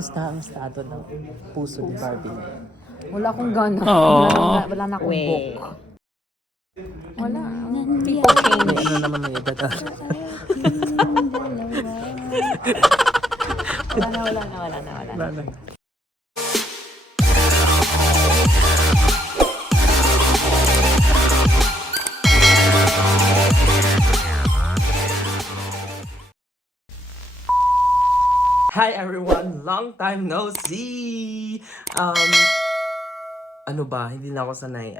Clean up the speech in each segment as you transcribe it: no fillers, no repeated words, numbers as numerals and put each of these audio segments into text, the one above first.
Kamusta ang estado ng puso ni Barbie ngayon? Wala akong gana. Aww. Wala na akong book. Wala. May People change. ano naman may edad. Wala na. Hi everyone! Long time no see! Ano ba? Hindi na ako sanay.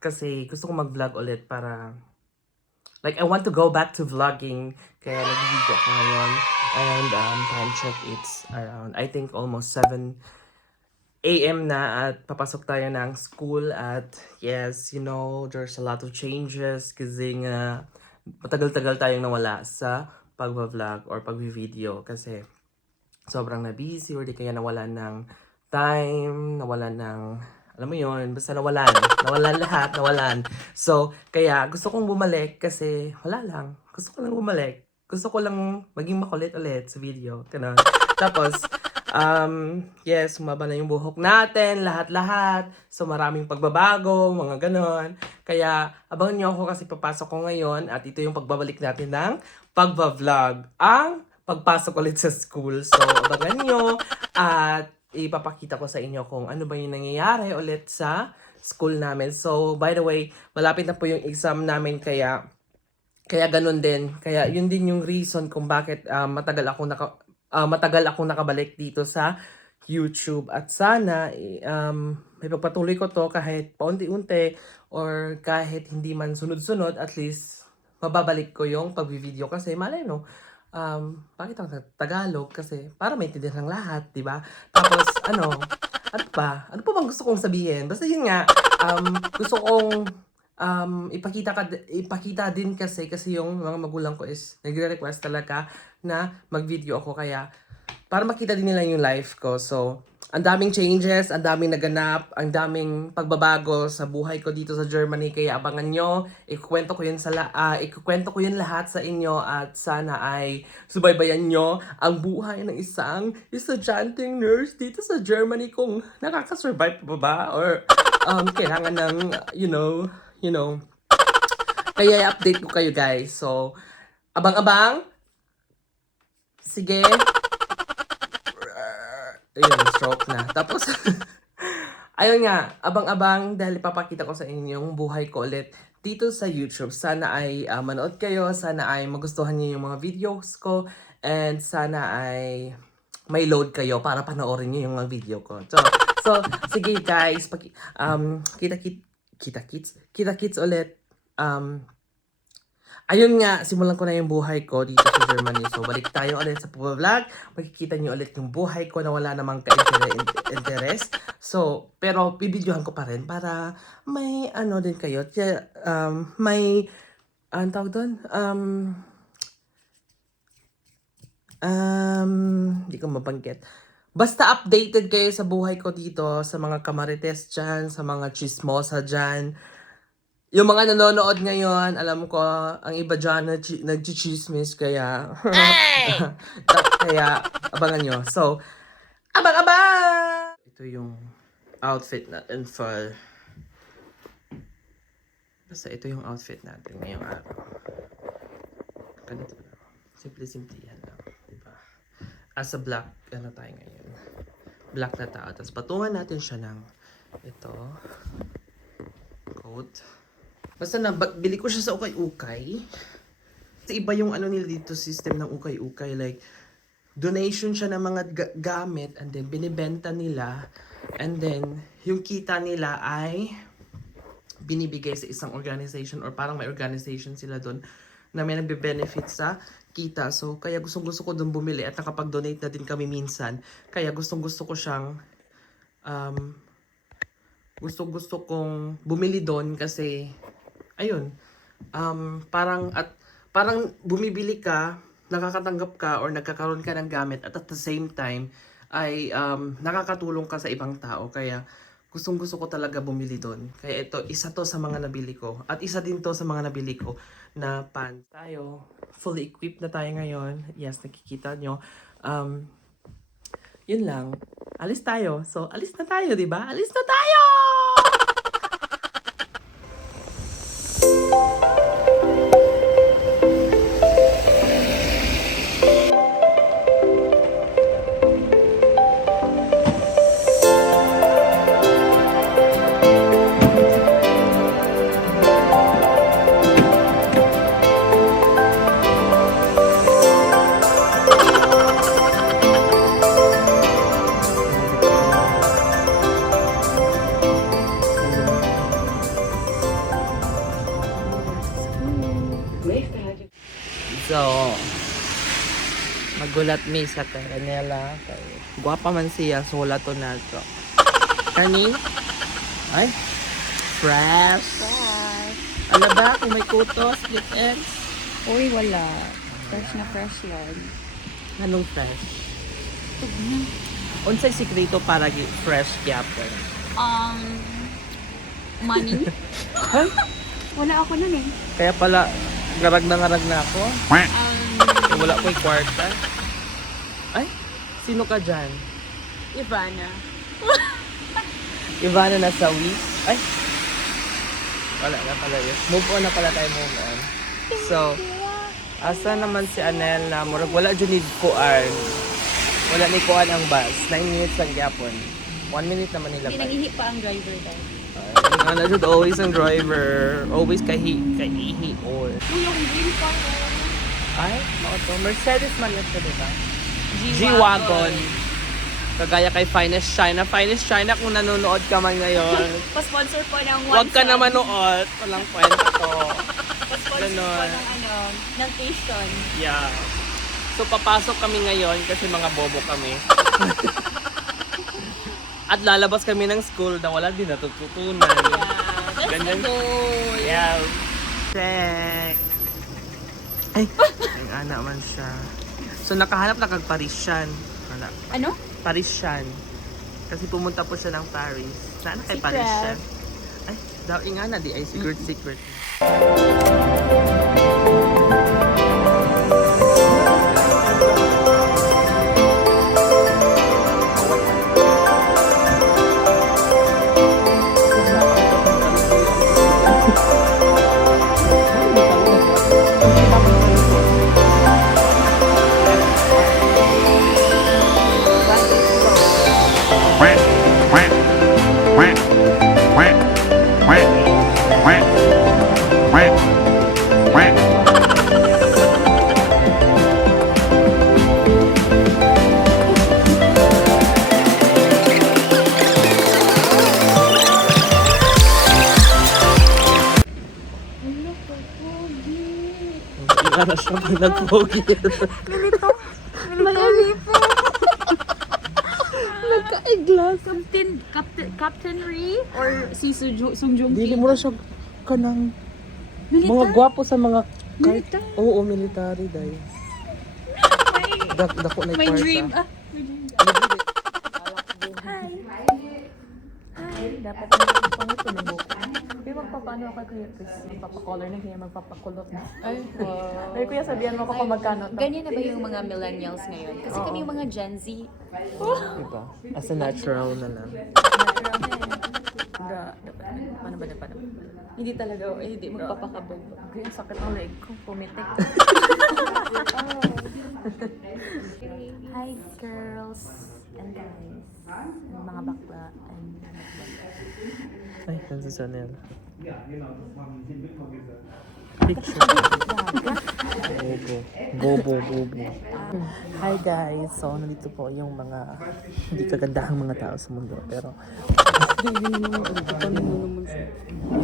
Kasi gusto ko mag-vlog ulit para... Like, I want to go back to vlogging. Kaya nag-video ako ngayon. And time check, it's around, I think, almost 7 a.m. na at papasok tayo ng school. At yes, you know, there's a lot of changes kasi nga matagal-tagal tayong nawala sa pag-vlog or pag-video kasi sobrang na-busy or di kaya nawalan ng time, nawalan ng, alam mo yun, basta nawalan lahat, nawalan. So, kaya gusto kong bumalik kasi wala lang, gusto ko lang bumalik. Gusto ko lang maging makulit ulit sa video, ganun. Tapos, yes, humaba na yung buhok natin, lahat-lahat. So, maraming pagbabago, mga ganon. Kaya, abangan nyo ako kasi papasok ko ngayon at ito yung pagbabalik natin ng pagba-vlog. Ang pagpasok ulit sa school. So, abangan nyo at ipapakita ko sa inyo kung ano ba yung nangyayari ulit sa school namin. So, by the way, malapit na po yung exam namin kaya ganun din. Kaya yun din yung reason kung bakit matagal akong nakabalik dito sa YouTube. At sana may pagpatuloy ko to kahit paunti-unti or kahit hindi man sunod-sunod, at least mababalik ko yung pag-video kasi malay no. Bakit ang Tagalog? Kasi para maintindihan ng lahat, di ba? Tapos, ano pa? Ano pa bang gusto kong sabihin? Basta yun nga, gusto kong ipakita din kasi yung mga magulang ko is nagre-request talaga na mag-video ako kaya para makita din nila yung life ko. So, ang daming changes, ang daming naganap, ang daming pagbabago sa buhay ko dito sa Germany. Kaya abangan nyo, ikukwento ko yun lahat sa inyo at sana ay subaybayan nyo ang buhay ng isang estudyanteng nurse dito sa Germany kung nakaka-survive pa ba or kailangan ng, you know. Kaya i-update ko kayo guys. So, abang-abang. Sige. Ayun, stroke na. Tapos, ayun nga, abang-abang dahil ipapakita ko sa inyo yung buhay ko ulit dito sa YouTube. Sana ay manood kayo, sana ay magustuhan niyo yung mga videos ko, and sana ay may load kayo para panoorin niyo yung mga video ko. So sige guys, kita-kits ulit. Ayun nga, simulan ko na yung buhay ko dito sa Germany. So, balik tayo ulit sa vlog. Makikita nyo ulit yung buhay ko na wala namang ka-interest. So, pero bibidyohan ko pa rin para may ano din kayo. May, ang tawag doon? Hindi ko mabanggit. Basta updated kayo sa buhay ko dito, sa mga kamarites dyan, sa mga chismosa dyan. Yung mga nanonood ngayon, alam ko, ang iba dyan nag-chismis, kaya... kaya, abangan nyo. So, abang-abang! Ito yung outfit natin for... Basta ito yung outfit natin ngayong araw. Ganito lang. Simple-simple yan lang. Diba? As a black, ano tayo ngayon? Black na tao. Tapos patungan natin siya ng ito. Coat. Basta bili ko siya sa ukay-ukay. Kasi iba yung ano nila dito, system ng ukay-ukay. Like, donation siya ng mga gamit and then binibenta nila. And then, yung kita nila ay binibigay sa isang organization or parang may organization sila doon na may nagbe-benefit sa kita. So, kaya gustong-gusto ko doon bumili at nakapag-donate na din kami minsan. Kaya gustong-gusto ko siyang gusto kong bumili doon kasi ayun, parang bumibili ka, nakakatanggap ka or nagkakaroon ka ng gamit at the same time ay nakakatulong ka sa ibang tao. Kaya gustong-gusto ko talaga bumili doon. Kaya ito, isa to sa mga nabili ko. At isa din to sa mga nabili ko na pants. Tayo, fully equipped na tayo ngayon. Yes, nakikita nyo. yun lang. Alis tayo. So, alis na tayo, di ba? Alis na tayo! So, magulat mi sa kanila. Guwapa man siya, sulat to na to. Kani? Ay, fresh. Ano ba? Kung may kuto, split ends. Uy, wala. Fresh na fresh yan. Anong fresh? Unsay sikreto para fresh gyapon? Money? Ay, Wala ako nun eh. kaya pala ngarag na ako. Wala ko'y kwarta. Ay, sino ka dyan? Ivana. Ivana na sa week. Ay, wala na pala yun. Move on na pala tayo, move on. So, asa naman si Anel na murag wala dyan ni Kuan. Wala ni Kuan ang bus. 9 minutes lang yapon. 1 minute naman nila Hindi ba? nag-ihip pa ang driver daw. Ano dyan, always ang driver. Always kahihi or. Uy, yung green pa. Ay, ano to? Mercedes man yun to, diba? G-Wagon. Kagaya kay Finest China. Finest China, kung nanonood ka man ngayon, Pa-sponsor po ng one huwag ka song. na manood. Walang kwenta to. Pa-sponsor po Ganon. ng Asian. Yeah. So, papasok kami ngayon kasi mga bobo kami. At lalabas kami ng school na wala din natututunan. Yeah. Let's Ganyan. go. Yeah. Check. Ay, ang ana man siya. So, nakahanap na kag Parisian. Wala. Ano? Parisian. Kasi pumunta po siya ng Paris. Saan kay Secret. Parisian? Ay, daw nga na di ay secret. Quack, quack, quack, quack, quack, quack, quack, quack. Para siya pag nag-pogi. Malami po. Nagka-eglas. Captain Ri or si Sung Joong Dili Ki? mo na siya kanang mga Militar? gwapo sa mga Militar? Oo, military dahil. Dako na My kwarta. dream. My dream. Hi. Hi. Dapat na pangito ng buko. Pero magpapano ako kay Kuya Chris? Magpapakolor na kaya magpapakulot na. Ay, wow. Pero Kuya, sabihan mo ako kung magkano to. Ganyan na ba yung mga millennials ngayon? Kasi kami yung mga Gen Z. Diba? As a natural na lang. Paano ba? Hindi talaga, hindi magpapakabog. Okay, ang sakit ng leg ko. Pumitik. Hi, girls and guys. And mga bakla and Ay, yan si Chanel. Picture. Bobo. Hi guys. So, nandito po yung mga hindi kagandahang mga tao sa mundo. Pero, yun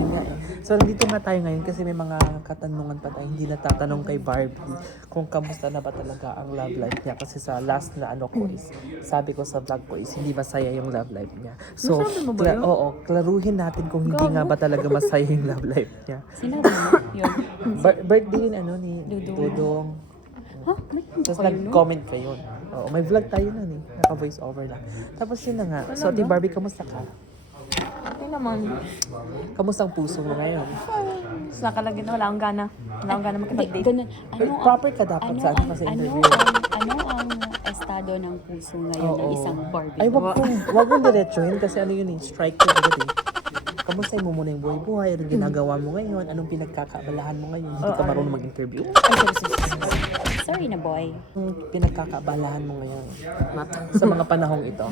nga eh. So, nandito nga tayo ngayon kasi may mga katanungan pa tayo. Hindi natatanong kay Barbie kung kamusta na ba talaga ang love life niya. Kasi sa last na ano ko is, sabi ko sa vlog ko is, hindi masaya yung love life niya. So, Nasabi mo ba yun? oo, klaruhin natin kung hindi nga ba talaga masaya yung love life niya. sinabi mo yun. Birthday din ano ni Dudong. Ha? May Tapos nag-comment pa yun. Oo, may vlog tayo na eh. Naka-voice over lang. Tapos yun na nga. So, Ate Barbie, kamusta ka? Okay naman. Kamusta ang puso mo ngayon? Tapos nakalagay na wala akong gana. Wala akong gana makipag-date. Ganun. Proper ka dapat sa ano kasi interview. mo ang estado ng puso ngayon ng isang Barbie? Ay, wag mong diretsuhin kasi ano yun eh, strike to agad eh. Kamusta mo muna yung buhay-buhay? Anong ginagawa mo ngayon? Anong pinagkakaabalahan mo ngayon? Hindi ka marunong mag-interview? Sorry na, boy. Anong pinagkakaabalahan mo ngayon? Sa mga panahong ito?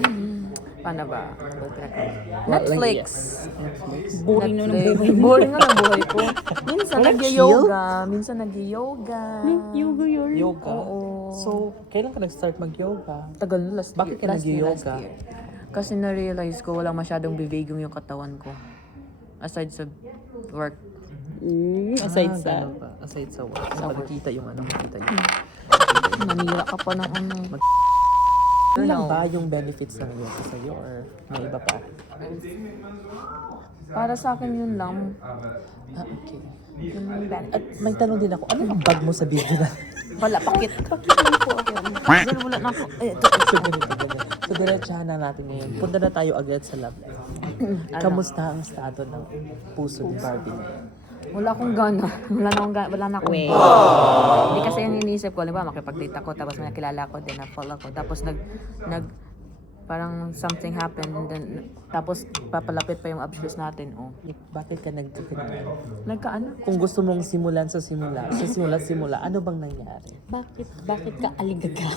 Paano ba? Netflix. Boring nun ang buhay. Boring nga ang buhay ko. Minsan Wala nag-yoga. Minsan nag-yoga. Yoga yun. Yoga? Oo. So, kailan ka nag-start mag-yoga? Tagal na last Bakit year. ka Last year, nag-yoga? last year. Kasi na-realize ko walang masyadong bibigong yung katawan ko. Aside sa work. Aside sa... Ganun ba? Aside sa work. Sa makikita yung ano, makikita yung... Nanira ka pa ng ano. Ano lang ba yung benefits ng yoga sa'yo or may iba pa? Para sa akin yun lang. Ah, okay. Yun yung benefit. At may tanong din ako, ano ang bag mo sa video na? Wala, pakit. Pakit lang po ako. Kasi wala na ako. Ito. So, ganito, ganito. So, diretsahan na natin ngayon. Punta na tayo agad sa love life. Kamusta ang estado ng puso ni Barbie ngayon? Wala akong gana. Wala na akong Hindi kasi yung iniisip ko, ba makipag-date ako, tapos may nakilala ko, then na-fall ako. Tapos parang something happened, and then, tapos papalapit pa yung abscess natin, oh. Bakit ka nagtitingan? Nagkaano? Kung gusto mong simulan sa simula, ano bang nangyari? Bakit ka aligaga?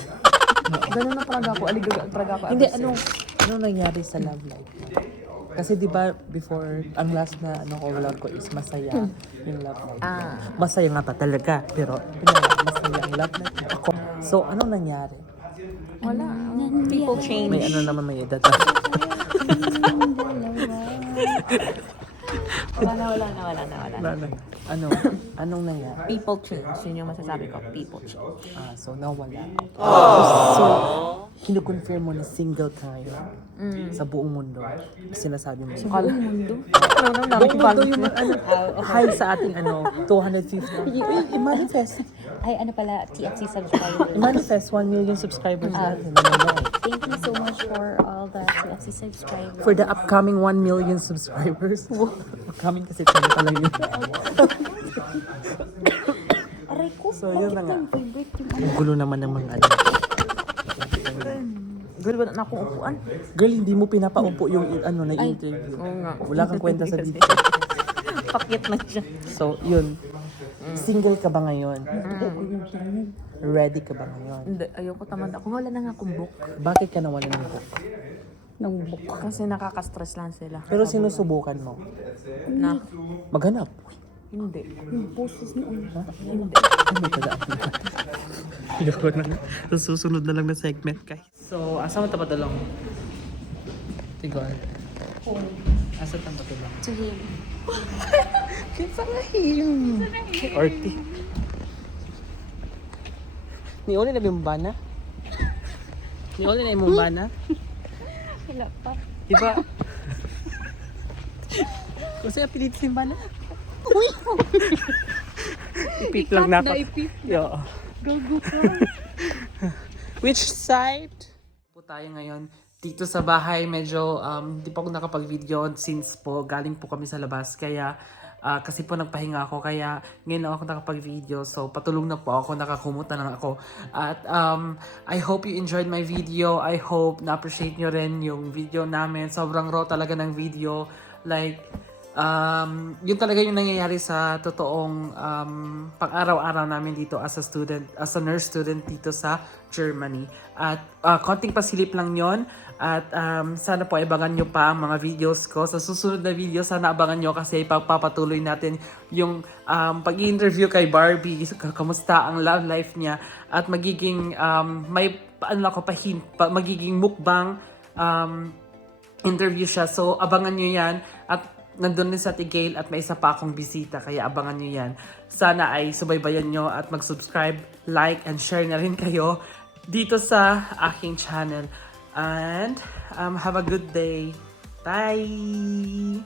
Ganun na talaga ako, aligaga talaga ako. Hindi, anong nangyari sa love life mo? Kasi di ba before, ang last na love ko is masaya yung love life. Masaya nga pa talaga, pero masaya ang love life ako. So, anong nangyari? Wala. People change. May ano naman may edad. Wala na. Anong nangyari? People change. Yun yung masasabi ko. People change. So nawala. So, kinukonfirm mo na single ka ngayon sa buong mundo. Sinasabi mo. Kala mundo. Buong mundo yung high sa ating 250. I-manifest. Ay, ano pala, TFC subscribers. I-manifest 1 million subscribers natin. Thank you so much for all the TFC subscribers. For the upcoming 1 million subscribers. Upcoming kasi 10 pa lang yun. Aray ko, So, yun na nga. favorite yung Ang gulo naman ng mga ano. Girl, wala na akong upuan. Girl, hindi mo pinapaupo yung na-interview. Oo nga. Wala kang kwenta sa video. Pakit na siya. So, yun. Single ka ba ngayon? Ready ka ba ngayon? Hindi, ayoko tamad ako. Wala na nga akong book. Bakit ka nawala ng book? ng book. Kasi nakaka-stress lang sila. Pero sinusubukan mo? Na? Maghanap. Hindi. Yung poses mo. Hindi. Ay, may padaan. Ayoko na. Sa susunod na lang na segment, guys. So, asa mo tapadalong? Tigor. Asa tapadalong? To him. Kinsa nga him? Orti. Ni Oli na bimbana? Ni Oli na imumbana? Wala pa. Diba? Kasi apilit simbana? Ipit lang na ako. Yo. Gago ka. Which side? Po tayo ngayon dito sa bahay. Medyo hindi pa ako nakapag-video since po galing po kami sa labas. Kaya kasi po nagpahinga ako. Kaya ngayon lang ako nakapag-video. So patulong na po ako. Nakakumuta lang ako. At I hope you enjoyed my video. I hope na-appreciate nyo rin yung video namin. Sobrang raw talaga ng video. Like, yun talaga yung nangyayari sa totoong pang-araw-araw namin dito as a student, as a nurse student dito sa Germany. At konting pasilip lang yon. At sana po abangan nyo pa ang mga videos ko. Sa susunod na video, sana abangan nyo kasi ipagpapatuloy natin yung pag-interview kay Barbie. Kamusta ang love life niya. At magiging, may magiging mukbang interview siya. So, abangan nyo yan. At nandun din sa Tigale at may isa pa akong bisita. Kaya abangan nyo yan. Sana ay subaybayan nyo at mag-subscribe, like, and share na rin kayo dito sa aking channel. And have a good day. Bye!